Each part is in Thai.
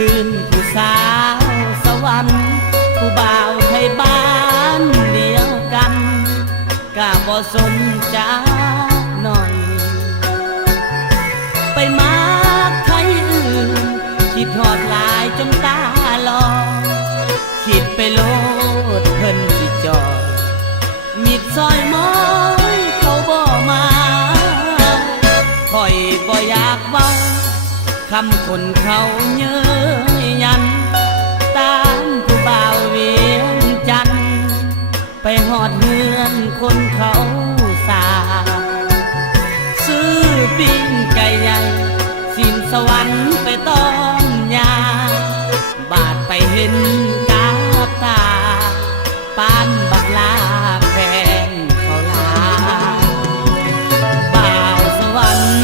พื้นผู้สาวสวรรค์ผู้บ่าวไทยบ้านเดียวกันกะบ่สนจักหน่อยไปมากไทยอื่นคิดทอดลายจนตาลอยคิดไปโลดเพิ่นสิจอยมิดซอยม้อยเขาบ่มาคอยบ่อยากเว้าคำคนเขาเย้ยยันตามผู้บ่าวเวียงจันทน์ไปหอดเฮือนคนเขาสาซื้อปิ้งไก่ใหญ่สิ้นสวรรค์ไปต้อนยาบาดไปเห็นกับตาปานบักลาแฟนเขาลาบ่าวสวรรค์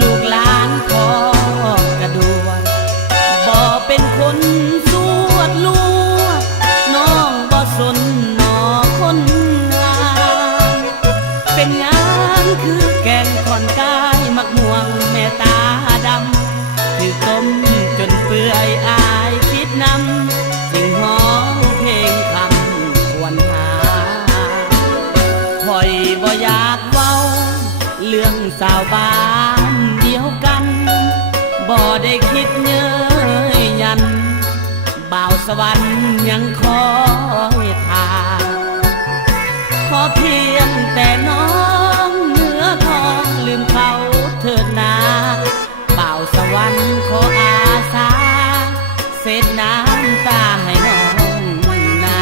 ลูกหลานขอกระดวนบ่เป็นคนสวดลวดน้องบ่สนนอคนงามเป็นงานคือแกงขอนกายมักม่วงแม่ตาดำถือต้มจนเปื่อยอายคิดนำสิ่งห้องเพลงคำควรหาคอยบ่อยากเว้าเรื่องสาวบ้านเดียวกันบ่ได้คิดเย้ยยันบ่าวสวรรค์ยังคอยท่าขอเพียงแต่น้องเนื้อทองลืมเขาเถิดนาบ่าวสวรรค์ขออาสาเสร็จน้ำตาให้น้องนา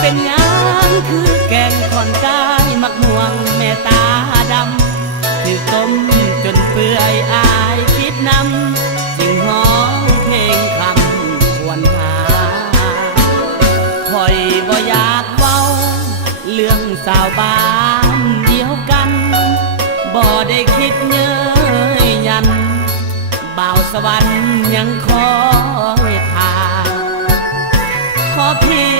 เป็นงานคือแกงขอนกายมักม่วงแม่ตาดำถือต้มจนเปื่อยอายคิดนำสิ่งห้องเพลงคำควรหาคอยบ่อยากเว้าเรื่องสาวบ้านเดียวกันบ่ได้คิดเย้ยยันบ่าวสวรรค์ยังคอยท่าขอเพีย